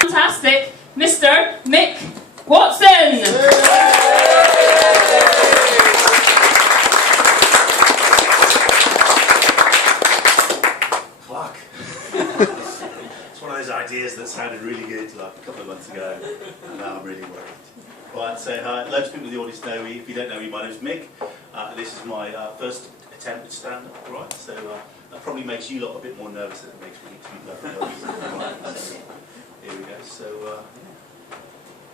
Fantastic, Mr. Mick Watson. Fuck. It's one of those ideas that sounded really good like a couple of months ago, and now I'm really worried. Right, so loads of people in the audience know me. If you don't know me, my name's Mick. This is my first attempt at stand-up, right? So that probably makes you lot a bit more nervous than it makes me to be nervous. Right, so here we go. So,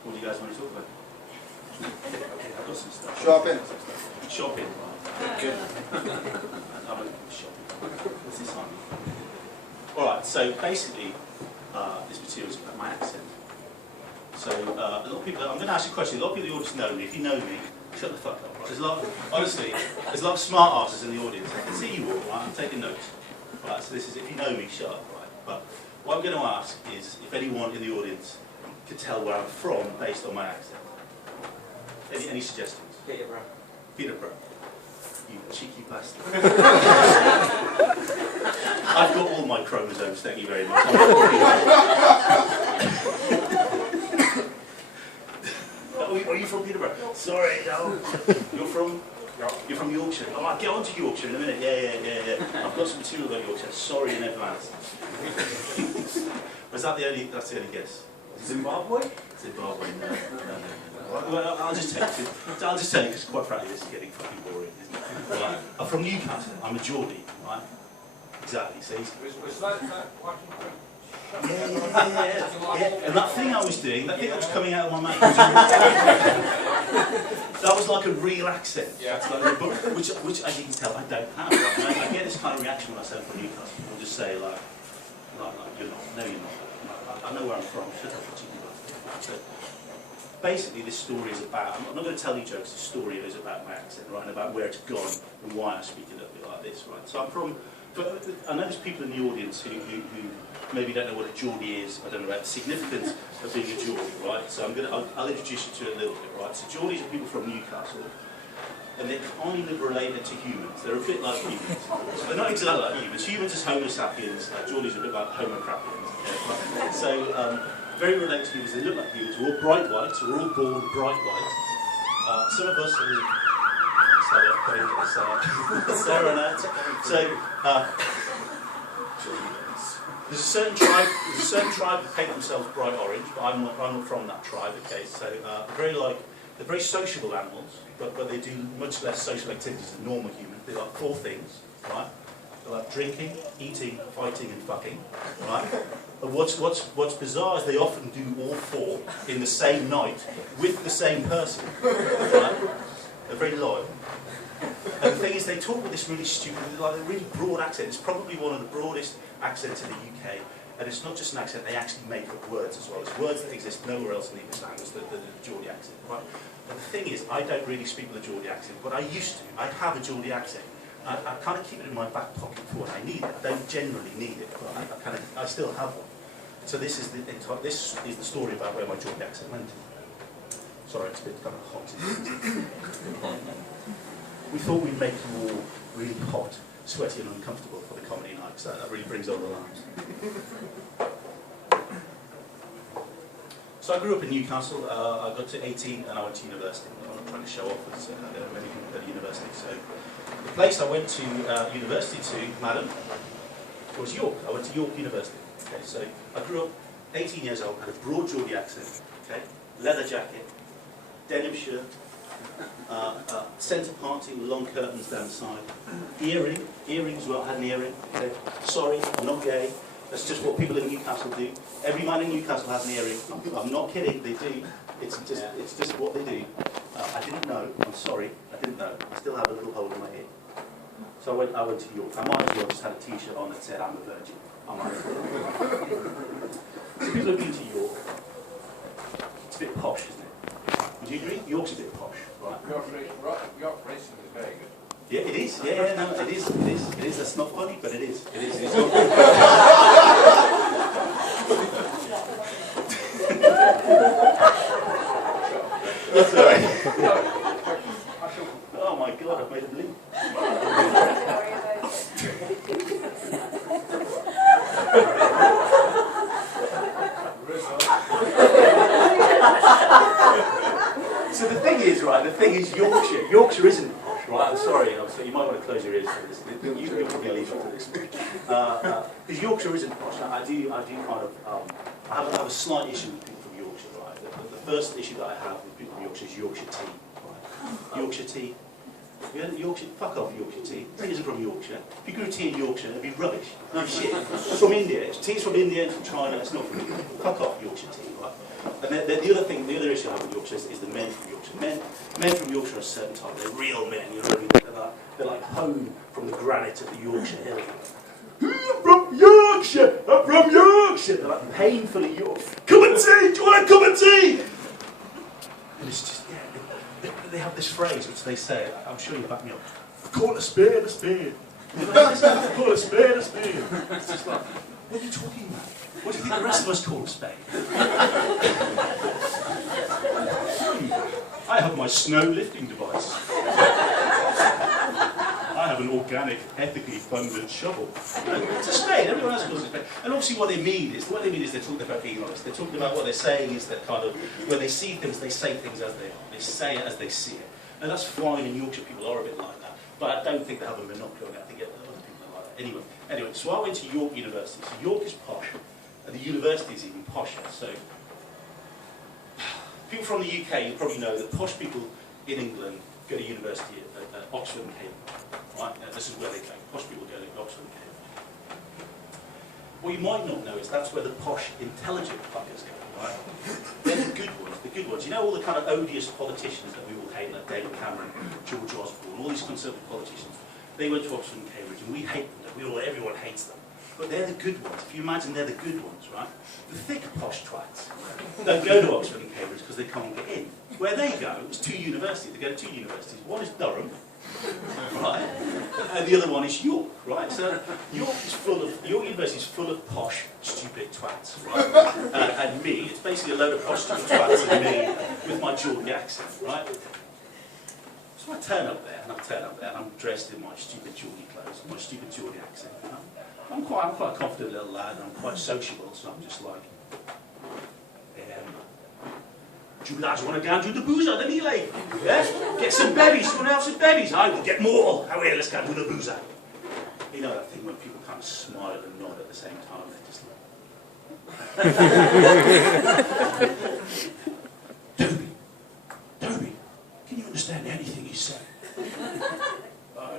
what do you guys want to talk about? Okay, I've got some stuff. Shopping. Shopping, right. Good. I'm a shopping. What's this on? Alright, so basically, this material is about my accent. So, a lot of people, I'm going to ask you a question. A lot of people in the audience know me. If you know me, shut the fuck up. Right? There's a lot, honestly, there's a lot of smart asses in the audience. I can see you all, right? I'm taking notes. Right, so this is, if you know me, shut up, right? But what I'm going to ask is if anyone in the audience can tell where I'm from based on my accent. Any suggestions? Peterborough. Peterborough. You cheeky bastard. I've got all my chromosomes, thank you very much. Are you from Edinburgh? Sorry, no. You're from Yorkshire. Oh, I'll get on to Yorkshire in a minute. Yeah. I've got some material about Yorkshire. Sorry in advance. Was that that's the only guess? Zimbabwe? Zimbabwe, no. Well, I'll just tell you, because quite frankly this is getting fucking boring, isn't it? Right. I'm from Newcastle, I'm a Geordie, right? Exactly, see? Was that Washington? Yeah. And that thing I was doing, that thing that was coming out of my mouth, that was like a real accent. Yeah. Like, which as you can tell, I don't have. Right? I get this kind of reaction when I say I'm from Newcastle. People just say like you're not. No, you're not. I know where I'm from. Shut up, cheeky bastard. Basically, this story is about. I'm not going to tell you jokes. The story is about my accent, right, and about where it's gone and why I speak a little bit like this, right. So I'm from. But I know there's people in the audience who maybe don't know what a Geordie is. I don't know about the significance of being a Geordie, right? So I'll introduce you to it a little bit, right? So Geordies are people from Newcastle, and they're kind of related to humans. They're a bit like humans. So they're not exactly like humans. Humans is Homo sapiens. Geordies are a bit like Homo crapiens. Okay? So very related to humans. They look like humans. We're all bright whites. We're all born bright white. Some of us are. Serenade. So there's a certain tribe that paint themselves bright orange, but I'm not from that tribe. Okay, so they're very sociable animals, but they do much less social activities than normal humans. They like 4 things, right? They like drinking, eating, fighting, and fucking, right? And what's bizarre is they often do all 4 in the same night with the same person, right? They're very loyal. And the thing is, they talk with this really stupid, like a really broad accent. It's probably one of the broadest accents in the UK. And it's not just an accent, they actually make up words as well. It's words that exist nowhere else in the English language, the Geordie accent, right? And the thing is, I don't really speak with a Geordie accent, but I used to. I have a Geordie accent. I kind of keep it in my back pocket for when I need it. I don't generally need it, but I still have one. So this is the story about where my Geordie accent went to. Sorry, it's a bit kind of hot. We thought we'd make you all really hot, sweaty and uncomfortable for the comedy night, so that really brings all the lines. So I grew up in Newcastle. I got to 18 and I went to university. I'm not trying to show off, as there are many people go to university. So the place I went to university to, madam, was York. I went to York University. Okay, so I grew up 18 years old, had a broad Geordie accent, okay, leather jacket, denim shirt, centre parting with long curtains down the side, earrings, well, I had an earring, okay. Sorry, I'm not gay, that's just what people in Newcastle do. Every man in Newcastle has an earring. I'm not kidding, they do. It's just what they do. I didn't know, I'm sorry, I didn't know. I still have a little hole in my ear. So I went to York. I might as well just had a t-shirt on that said I'm a virgin. So people have been to York. It's a bit posh, isn't it? Would you agree? York's a bit posh, right? York racing is very good. Yeah, it is. Yeah, no, it is. That's not funny, but it is. It is. It's That's all right. Oh my God, I've made a bleep. is, right, the thing is Yorkshire isn't posh, right? I'm sorry, you might want to close your ears for this. You'll probably leave for this. Because Yorkshire isn't posh. Now, I do kind of, I have a slight issue with people from Yorkshire, right? The first issue that I have with people from Yorkshire is Yorkshire tea, right? Yorkshire tea. Yeah, Yorkshire, fuck off Yorkshire tea. Tea isn't from Yorkshire. If you grew tea in Yorkshire, it'd be rubbish. No shit. It's from India. Tea's from India, it's from China, it's not from India. Fuck off Yorkshire tea, right? And then the other issue I have with Yorkshire is the men from Yorkshire. Men from Yorkshire are a certain type. They're real men, you know what I mean? They're like home from the granite of the Yorkshire Hill. I'm from Yorkshire! I'm from Yorkshire! They're like painfully Yorkshire. Cup of tea! Do you want a cup of tea? And it's just, yeah, they have this phrase which they say, I'm sure you'll back me up, call a spade a spade. Call a spade a spade. It's just like, what are you talking about? What do you think the rest of us call a spade? I have my snow lifting device. I have an organic, ethically funded shovel. It's a spade, everyone else calls it a spade. And obviously what they mean is they're talking about being honest. They're talking about what they're saying is that kind of, when they see things, they say things as they are. They say it as they see it. And that's fine, and Yorkshire people are a bit like that. But I don't think they have a monopoly on it. I think other people are like that. Anyway, so I went to York University. So York is posh, and the university is even posher. So people from the UK, you probably know that posh people in England go to university at Oxford and Cambridge. Right? This is where they go. Posh people go to Oxford and Cambridge. What you might not know is that's where the posh, intelligent fuckers go. Right? They're the good ones. The good ones. You know all the kind of odious politicians that we all hate, like David Cameron, George Osborne, all these conservative politicians. They went to Oxford and Cambridge, and we hate them. Everyone hates them. But they're the good ones. If you imagine they're the good ones, right? The thick posh twats don't go to Oxford and Cambridge because they can't get in. Where they go is two universities. They go to two universities. One is Durham, right? And the other one is York, right? So York University is full of posh, stupid twats, right? And me, it's basically a load of posh, stupid twats and me with my Geordie accent, right? So I turn up there, and I'm dressed in my stupid Geordie clothes, my stupid Geordie accent. I'm quite a confident little lad, and I'm quite sociable, so I'm just like, do you lads want to go and do the boozer, then he like, yeah? Get some bevies, someone else some bevies, I will get more. How here, let's go and do the boozer. You know that thing when people kind of smile and nod at the same time, they're just like, Toby, can you understand anything he's saying?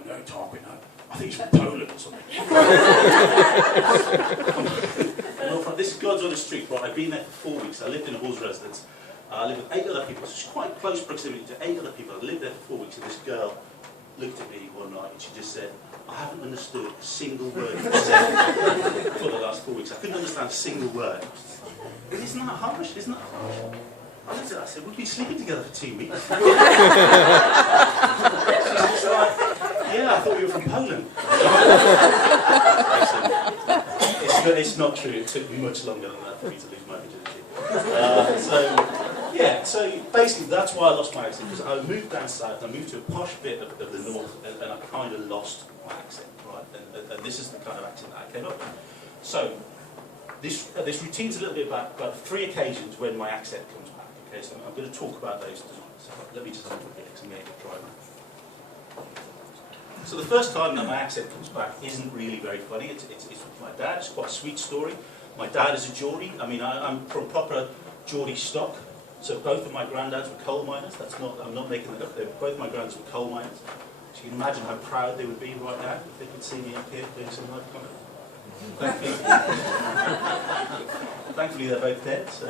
No, talking, I think he's from Poland or something. This is God's honest truth, right? I've been there for 4 weeks. I lived in a halls residence. I lived with 8 other people. So it's quite close proximity to 8 other people. I lived there for 4 weeks, and this girl looked at me one night and she just said, I haven't understood a single word you've said for the last 4 weeks. I couldn't understand a single word. Isn't that harsh? Isn't that harsh? I looked at her, I said, we've been sleeping together for 2 weeks. She's just like, yeah, I thought you were from Poland. It's not true. It took me much longer than that for me to lose my virginity. So basically that's why I lost my accent, because I moved down south, I moved to a posh bit of the north, and I kind of lost my accent, right? And this is the kind of accent that I came up with. So this routine's a little bit about 3 occasions when my accent comes back. Okay, so I'm going to talk about those tonight. So let me just have a look at it, because I'm going to try that. So the first time that my accent comes back isn't really very funny. It's with my dad. It's quite a sweet story. My dad is a Geordie. I mean, I'm from proper Geordie stock. So both of my granddads were coal miners. I'm not making that up. Both my granddads were coal miners. So you can imagine how proud they would be right now if they could see me up here doing some live comedy. Thankfully they're both dead. So I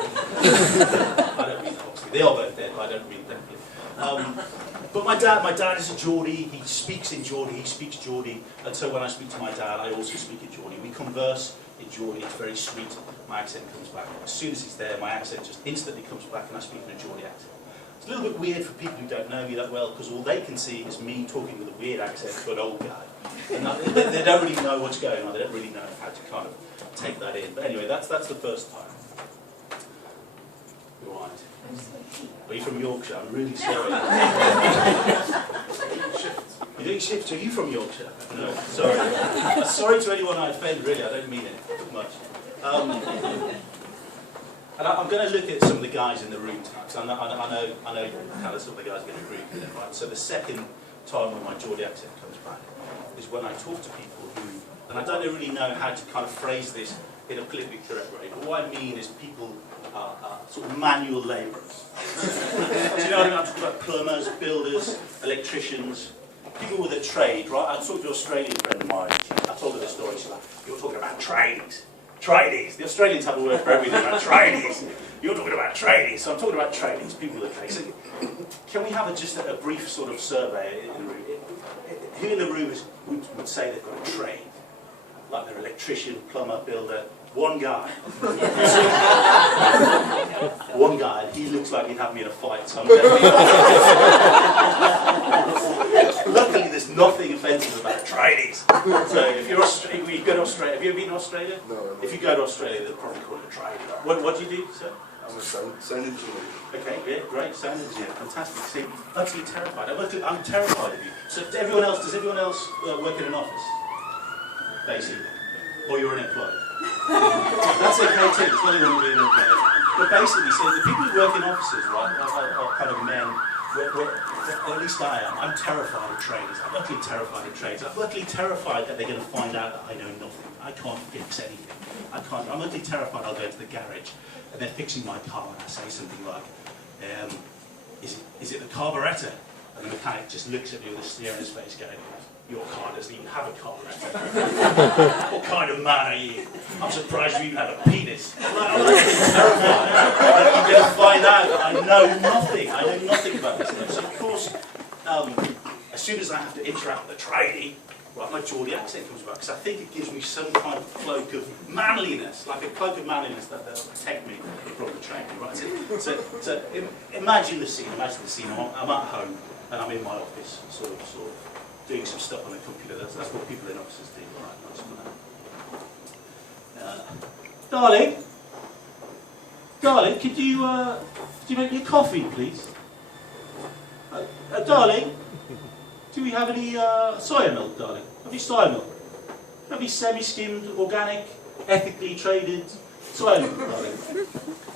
don't mean that, obviously. They are both dead, but I don't mean thankfully. But my dad is a Geordie. He speaks in Geordie. He speaks Geordie. And so when I speak to my dad, I also speak in Geordie. We converse in Geordie. It's very sweet. My accent comes back. As soon as he's there, my accent just instantly comes back, and I speak in a Geordie accent. It's a little bit weird for people who don't know me that well, because all they can see is me talking with a weird accent to an old guy. And they don't really know what's going on. They don't really know how to kind of take that in. But anyway, that's the first time. Right. Are you from Yorkshire? I'm really sorry. You're doing shifts? Are you from Yorkshire? No, sorry. Sorry to anyone I offend, really. I don't mean it much. And I'm going to look at some of the guys in the room tonight, because I know kind of some of the guys are going to agree with it, right? So the second time when my Geordie accent comes back is when I talk to people who, and I don't really know how to kind of phrase this in a politically correct way, but what I mean is people sort of manual labourers. Do you know what I mean? I'm talking about plumbers, builders, electricians, people with a trade, right? I talked to an Australian friend of mine. I told her this story. She's like, "You're talking about tradies. Tradies. The Australians have a word for everything about tradies. You're talking about tradies." So I'm talking about tradies, people with a trade. So can we have just a brief sort of survey in the room? Who in the room would say they've got a trade? Like they're electrician, plumber, builder. One guy. One guy. He looks like he'd have me in a fight. So I'm definitely... Luckily, there's nothing offensive about tradies. So if you're Australian, you go to Australia. Have you ever been to Australia? No. If you go to Australia, they'll probably call it a trade. What do you do, sir? I'm a sound engineer. Okay, yeah, great, sound engineer, fantastic. See, utterly terrified. I'm terrified of you. So does everyone else work in an office? Basically. Or you're unemployed? That's okay too, there's nothing wrong with being unemployed. But basically, so the people who work in offices, right, are kind of men, or at least I am. I'm terrified of traders. I'm utterly terrified of traders. I'm utterly terrified that they're going to find out that I know nothing. I can't fix anything. I'm utterly terrified I'll go into the garage and they're fixing my car and I say something like, is it the carburettor? And the mechanic just looks at me with a sneer on his face going, "Your car doesn't even have a carburettor. What kind of man are you? I'm surprised you even have a penis." I'm terrified that I'm going to find out that I know nothing. I know nothing about this stuff. So of course, as soon as I have to interact with a tradie, right, my Geordie accent comes back, because I think it gives me some kind of cloak of manliness, like a cloak of manliness that will protect me from the tradie. Right? So imagine the scene. Imagine the scene. I'm at home and I'm in my office, sort of doing some stuff on the computer. That's what people in offices do. All right, nice one. Darling, could you make me a coffee, please? Darling, do we have any soya milk, darling? Have you soya milk? Have you semi-skimmed, organic, ethically traded soya milk, darling?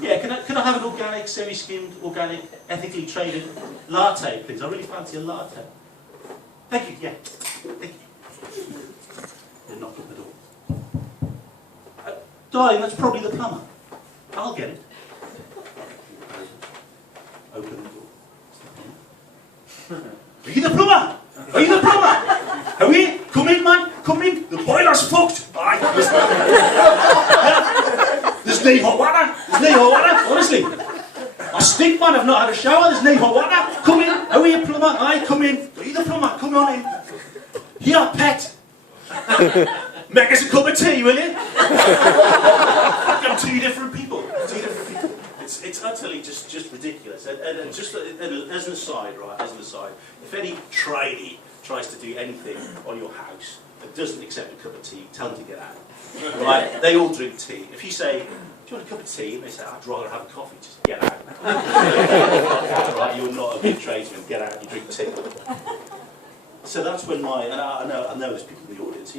Yeah, can I have an organic, semi-skimmed, organic, ethically traded latte, please? I really fancy a latte. Thank you, yeah. Thank you. They knock on the door. Darling, that's probably the plumber. I'll get it. Open the door. Are you the plumber? Are you the plumber? Are we? Come in, man. Come in. The boiler's fucked. Aye. There's no hot water. There's no hot water. Honestly. I stink, man. I've not had a shower. There's no hot water. Come in. Are we a plumber? Aye, come in. Are you the plumber? Come on in. Here, pet. Make us a cup of tea, will you? I'm two different people. It's utterly just ridiculous. And just as an aside, right? As an aside, if any tradie tries to do anything on your house that doesn't accept a cup of tea, tell them to get out. Right? They all drink tea. If you say, "Do you want a cup of tea?" and they say, "I'd rather have a coffee," just get out. Right? You're not a good tradesman. Get out. You drink tea. So that's when and I know there's people in the audience.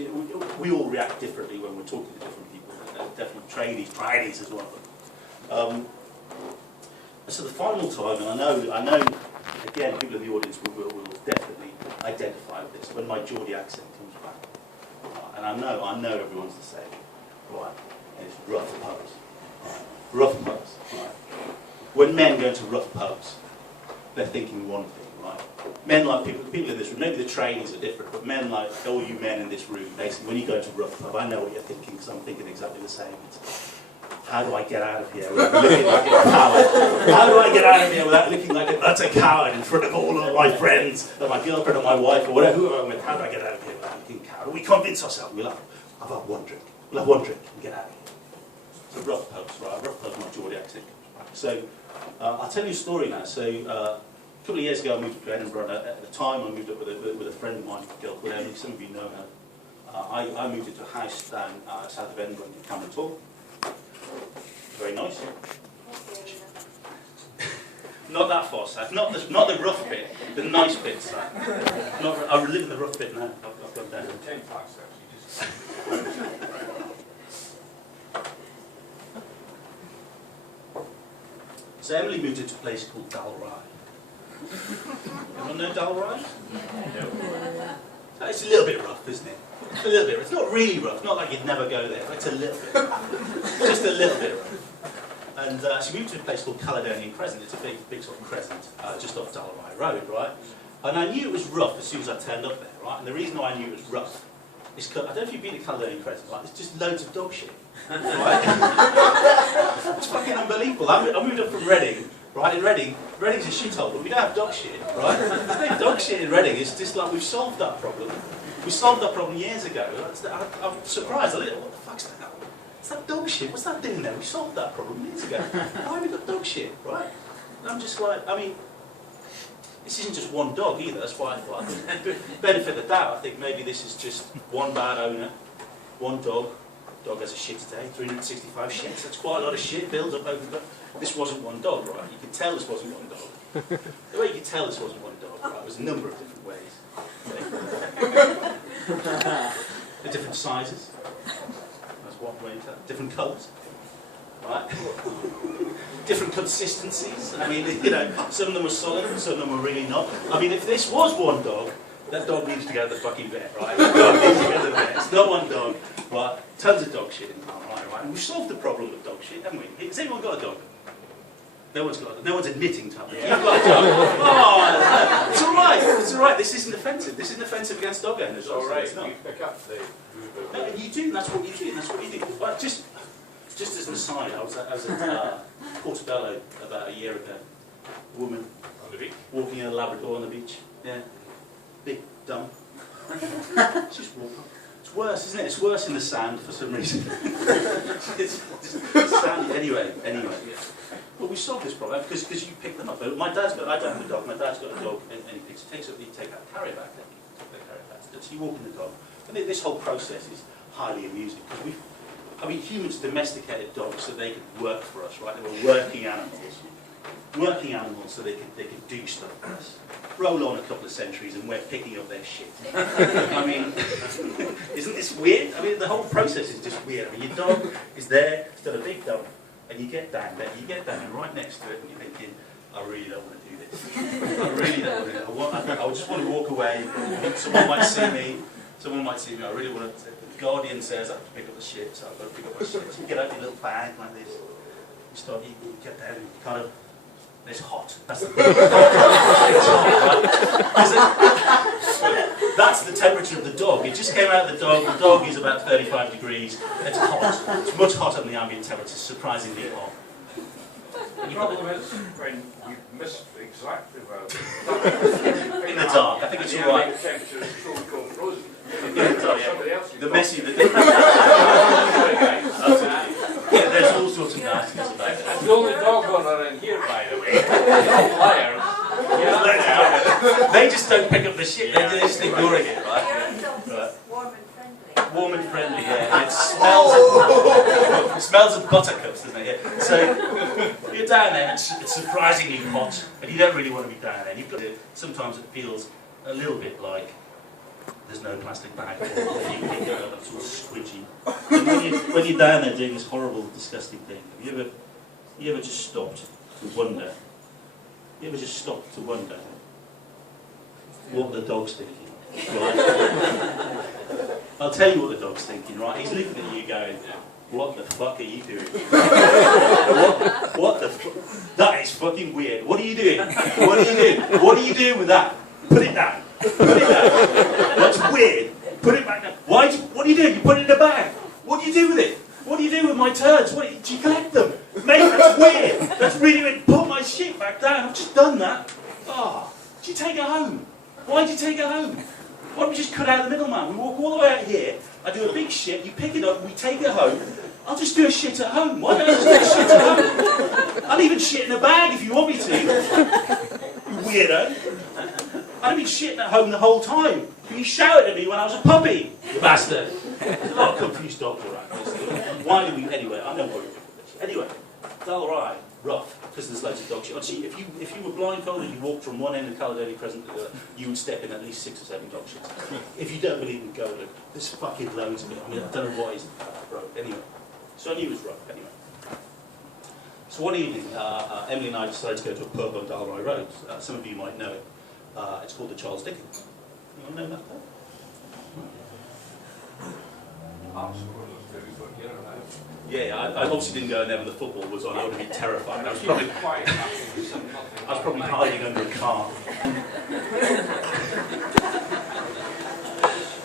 We all react differently when we're talking to different people. Definitely tradies is one of them. So the final time, and I know, again, people in the audience will definitely identify with this when my Geordie accent comes back. And I know everyone's the same. Right? And it's rough pubs. Right? Rough pubs. Right? When men go into rough pubs, they're thinking one thing. Right? Men like people in this room, maybe the trainees are different, but men like all you men in this room, basically, when you go into a rough pub, I know what you're thinking, because I'm thinking exactly the same. It's, how do I get out of here without looking like a coward? How do I get out of here without looking like an utter coward in front of all of my friends, or my girlfriend, or my wife, or whatever? How do I get out of here without looking coward? We convince ourselves, I've had one drink. We'll have one drink and get out of here. So rough pubs, right? Rough pubs, my Geordie accent. So I'll tell you a story now. So a couple of years ago, I moved to Edinburgh. And at the time, I moved up with a friend of mine, a girl called Emily. Some of you know her. I moved into a house down south of Edinburgh in Cameron Tour. Very nice. Not that far south. Not the rough bit. The nice bit south. I live in the rough bit now. I've gone down. 10 bucks actually. So Emily moved into a place called Dalry. Anyone know Dalry? No. So it's a little bit rough, isn't it? A little bit. It's not really rough, not like you'd never go there, but it's a little bit rough. Just a little bit rough. And she moved to a place called Caledonian Crescent. It's a big sort of crescent just off Dalry Road, right? And I knew it was rough as soon as I turned up there, right? And the reason why I knew it was rough is because, I don't know if you've been to Caledonian Crescent, right? There's just loads of dog shit. Right? It's fucking unbelievable. I moved up from Reading, right? In Reading's a shithole, but we don't have dog shit, right? There's no dog shit in Reading. It's just like we've solved that problem. We solved that problem years ago. I'm surprised. What the fuck's that? What's that dog shit? What's that doing there? We solved that problem years ago. Why have we got dog shit, right? And I'm just like, I mean, this isn't just one dog either. That's why I thought, benefit of the doubt, I think maybe this is just one bad owner, one dog. Dog has a shit today, 365 shits. That's quite a lot of shit built up over the... This wasn't one dog, right? You could tell this wasn't one dog. The way you could tell this wasn't one dog, right, was a number of different ways. The different sizes. That's one way to tell. Different colours. Right? Different consistencies. I mean, you know, some of them were solid and some of them were really not. I mean, if this was one dog, that dog needs to go to the fucking vet, right? That dog needs to go to the vet. It's not one dog, but tons of dog shit in town, right? And we've solved the problem of dog shit, haven't we? Has anyone got a dog? No one's got a dog. No one's admitting to it. You've got a dog. Oh, it's all right. It's all right. This isn't offensive. This isn't offensive against dog owners. It's all right. It's not. You pick up the... No, you do. That's what you do. That's what you do. But just as an aside, I was at Portobello about a year ago. A woman On the beach? walking in a Labrador on the beach. Yeah. Big, dumb. Just walk on. It's worse, isn't it? It's worse in the sand for some reason. it's sandy. Anyway. Well, we solved this problem because you pick them up. I don't have a dog. My dad's got a dog, and he takes out the carrier back. So you walk in the dog. And this whole process is highly amusing because humans domesticated dogs so they could work for us, right? They were working animals so they could do stuff for us. Roll on a couple of centuries and we're picking up their shit. I mean, isn't this weird? I mean, the whole process is just weird. I mean, your dog is there, it's done a big dump, and you get down there, right next to it, and you're thinking, I really don't want to do this. I really don't want to do it. I just want to walk away. Someone might see me. I really want to. The Guardian says I have to pick up the shit, so I've got to pick up my shit. So you get out your little bag like this. You start eating, you get down, and you kind of. It's hot. That's the thing. It's hot, right? That's the temperature of the dog. It just came out of the dog. The dog is about 35 degrees. It's hot. It's much hotter than the ambient temperature. It's surprisingly hot. The problem is when you missed exactly well. In the dark. I think it's all right. The temperature is so frozen. The messy. Yeah, there's all sorts of nastiness about it. And the only dog owner in here, by the way. Liars. They just don't pick up the shit. They're just ignoring it, right? Warm and friendly. Warm and friendly, yeah. It smells of buttercups, doesn't it? Yeah. So you're down there, and it's surprisingly hot, and you don't really want to be down there. You've got to, sometimes it feels a little bit like there's no plastic bag. You pick it up, it's all squidgy. And when you're down there doing this horrible, disgusting thing, have you ever just stopped to wonder? You ever just stopped to wonder what the dog's thinking? Right? I'll tell you what the dog's thinking, right? He's looking at you going, what the fuck are you doing? What the fuck? That is fucking weird. What are you doing? What are you doing? What are you doing with that? Put it down. Put it down. That's weird. Put it back down. What are you doing? You put it in a bag. What do you do with it? What do you do with my turds? Do you collect them? Mate, that's weird. That's really weird. Put my shit back down. I've just done that. Oh, did you take it home? Why did you take it home? Why don't we just cut out the middleman? We walk all the way out here. I do a big shit. You pick it up. We take it home. I'll just do a shit at home. Why don't I just do a shit at home? I'll even shit in a bag if you want me to. You weirdo. I've been shitting at home the whole time. You shouted at me when I was a puppy, you bastard. There's a lot of confused dogs around. Why do we, anyway, I'm not worried about this. Anyway, Dalry, rough, because there's loads of dog shit. Honestly, if you were blindfolded, you walked from one end of Caledonian Crescent to the other, you would step in at least 6 or 7 dog shits. If you don't believe me, go look. There's fucking loads of it. I mean, I don't know what is bro. Anyway, so I knew it was rough, anyway. So one evening, Emily and I decided to go to a pub on Dalry Road. Some of you might know it. It's called the Charles Dickens. You know that pub? Yeah, I obviously didn't go in there when the football was on. I would have been terrified. I was probably hiding under a car.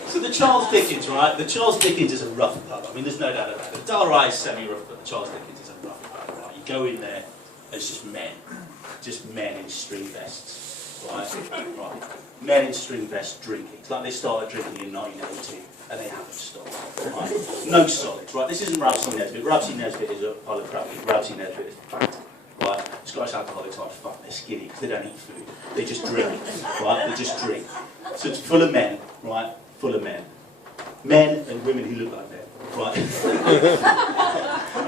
So the Charles Dickens, right? The Charles Dickens is a rough pub. I mean, there's no doubt about it. The Dalry is semi-rough, but the Charles Dickens is a rough pub, right? You go in there, it's just men in string vests, right? Right. Men in string vests drinking. It's like they started drinking in 1982. And they haven't stopped. Right? No solids, right? This isn't Ralphie Nesbitt. Ralphie Nesbitt is a pile of crap. Ralphie Nesbitt is fat, right? Scottish alcoholics aren't fat, they're skinny because they don't eat food. They just drink, right? They just drink. So it's full of men, right? Full of men. Men and women who look like men, right?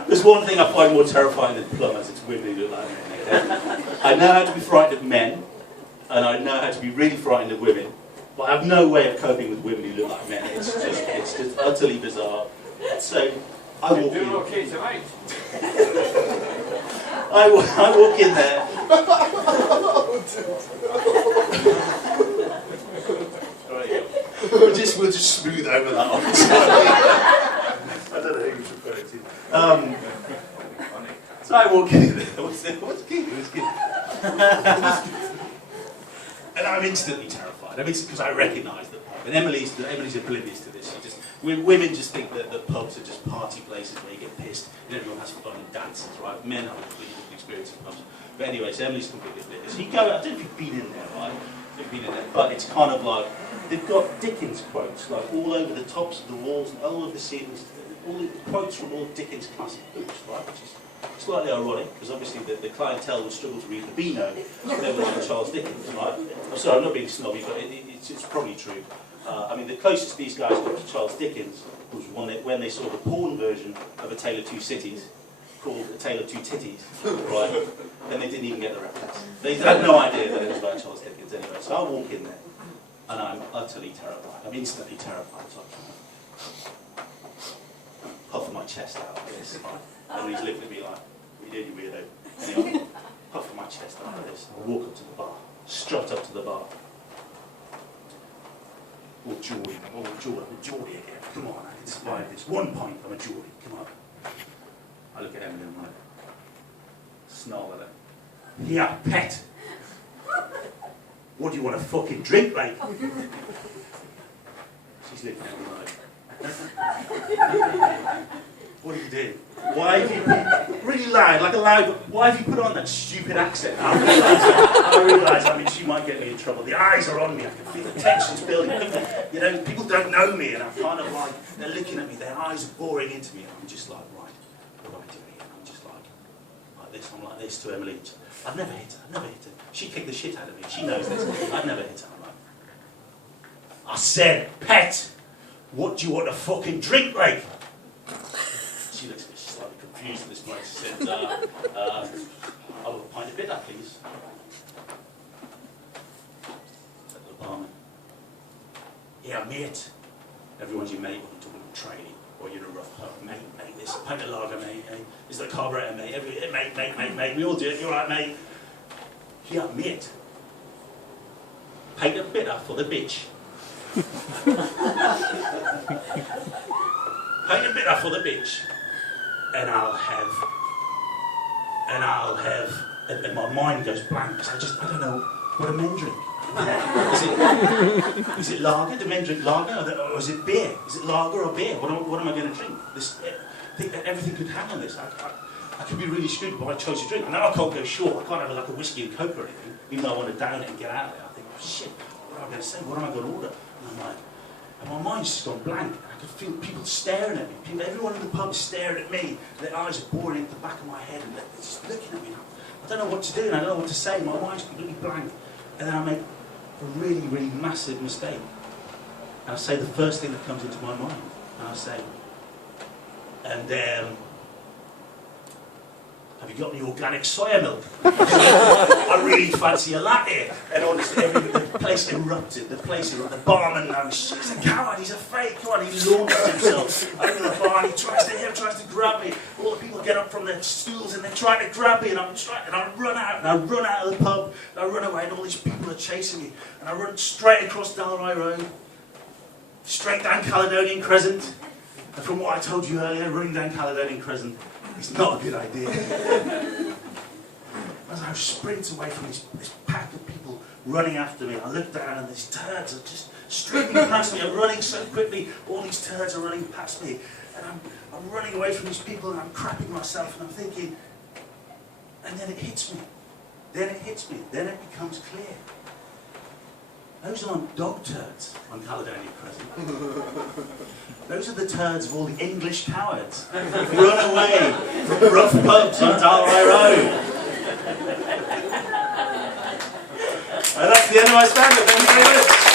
There's one thing I find more terrifying than plumbers, it's women who look like men. Okay? I know how to be frightened of men, and I know how to be really frightened of women. But I have no way of coping with women who look like men. It's just utterly bizarre. So I walk in. Doing okay tonight? I walk in there. We'll just smooth over that one. I don't know who you're referring to. So I walk in there. What's good? And I'm instantly terrified. I mean, it's because I recognise the pub. And Emily's oblivious to this. Women just think that the pubs are just party places where you get pissed and everyone has fun and dances, right? Men have a completely different experience of pubs. But anyway, so Emily's completely oblivious. You go, I don't know if you've been in there, right? You've been in there, but it's kind of like, they've got Dickens quotes, like all over the tops of the walls and all over the ceilings, all the quotes from all Dickens classic books, right? Which is slightly ironic, because obviously the clientele would struggle to read the Beano, never mind Charles Dickens, right? I'm sorry, I'm not being snobby, but it's probably true. I mean, the closest these guys got to Charles Dickens was when they saw the porn version of A Tale of Two Cities, called A Tale of Two Titties, right? And they didn't even get the reference. They had no idea that it was about Charles Dickens anyway. So I walk in there, and I'm utterly terrified. I'm instantly terrified. So I'm puffing my chest out like this, right? And he's looking at me like, "What are you doing, you weirdo?" Anyway, puffing my chest out like this. I walk up to the bar, strut up to the bar. Oh, Geordie, Geordie again. Come on, I can survive this. 1 pint, I'm a Geordie, come on. I look at Emily and I'm like, snarl at her. Yeah, pet. What do you want to fucking drink, like? She's looking at me like, what do you do? Why have you, really loud, like a loud, why have you put on that stupid accent? I realise, I mean, she might get me in trouble. The eyes are on me, I can feel the tension's building. People don't know me, and I'm kind of like, they're looking at me, their eyes are boring into me, and I'm just like, right, what do I do here? I'm just like this, I'm like this to Emily. I've never hit her. She kicked the shit out of me, she knows this. I've never hit her. I'm like, I said, pet, what do you want to fucking drink, like? She looks a bit slightly confused at this point. She said, I'll have a pint of bitter, please. Said the barman. Yeah, mate. Everyone's your mate when you're talking about trading, or you're in a rough pub. Mate, this pint of lager, mate. Is the carburetor, mate? Mate. We all do it. You all right, mate? Yeah, mate. Pint of bitter for the bitch. Pint of bitter for the bitch. And I'll have, and my mind goes blank because I don't know what do men drink. Is it lager? Do men drink lager, or is it beer? Is it lager or beer? What am I going to drink? I think that everything could hang on this. I could be really screwed by my choice of drink. Now I can't go short. I can't have like a whiskey and coke or anything, even though I want to down it and get out of there. I think, oh shit, what am I going to say? What am I going to order? And I'm like, and my mind's just gone blank. I could feel people staring at me. Everyone in the pub is staring at me. Their eyes are boring into the back of my head, and they're just looking at me. I don't know what to do, and I don't know what to say. My mind's completely blank. And then I make a really, really massive mistake. And I say the first thing that comes into my mind. And I say, have you got any organic soya milk? I really fancy a latte. And honestly, the place place erupted. The barman knows he's a coward. He's a fake. Come on, he launches himself over the bar. And he tries to grab me. All the people get up from their stools and they're trying to grab me. And I run out of the pub. And I run away, and all these people are chasing me. And I run straight across Dalry Road, straight down Caledonian Crescent. And from what I told you earlier, running down Caledonian Crescent is not a good idea. As I sprint away from this pack of people running after me, I look down and these turds are just streaming past me. I'm running so quickly, all these turds are running past me. And I'm running away from these people and I'm crapping myself and I'm thinking, and then it hits me. Then it becomes clear. Those aren't dog turds on Caledonian Crescent. Those are the turds of all the English cowards who've run away from rough pubs on Dalry Road. And that's the end of my stand-up. Thank you very much.